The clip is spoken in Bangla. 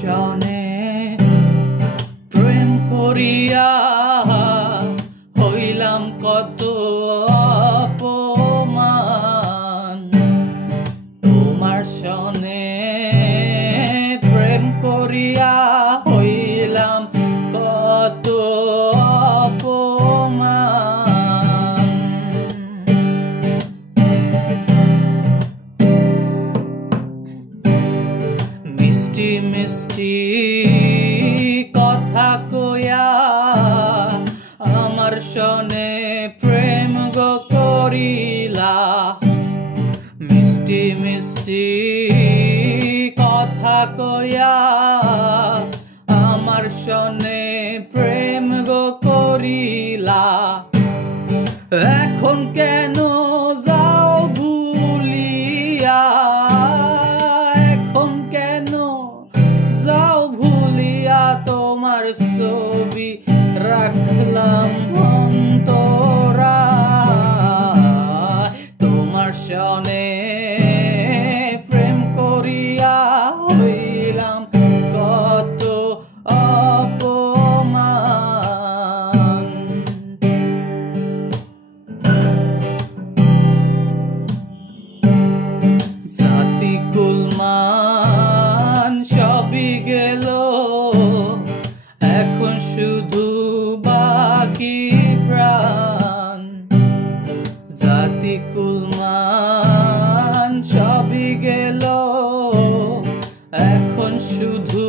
শনে প্রেম করিয়া হইলাম কত অপমান। তোমার শনে প্রেম করিয়া হইলাম কত অপমান। মিষ্টি মিষ্টি কথা কইয়া আমার শনে প্রেম গো করিলা। মিষ্টি মিষ্টি কথা কইয়া আমার শনে প্রেম গো করিলা। এখন কেন যাও ভুলিয়া, এখন কেন যাও ভুলিয়া, তোমার ছবি রাখলাম অন্তরায়। তোমার শনে প্রেম করিয়া হইলাম কত অপমান। জাতি কুলমান সবই গেল, এখন শুধু বাকি প্রাণ। জাতি কুলমান সবই গেল, এখন শুধু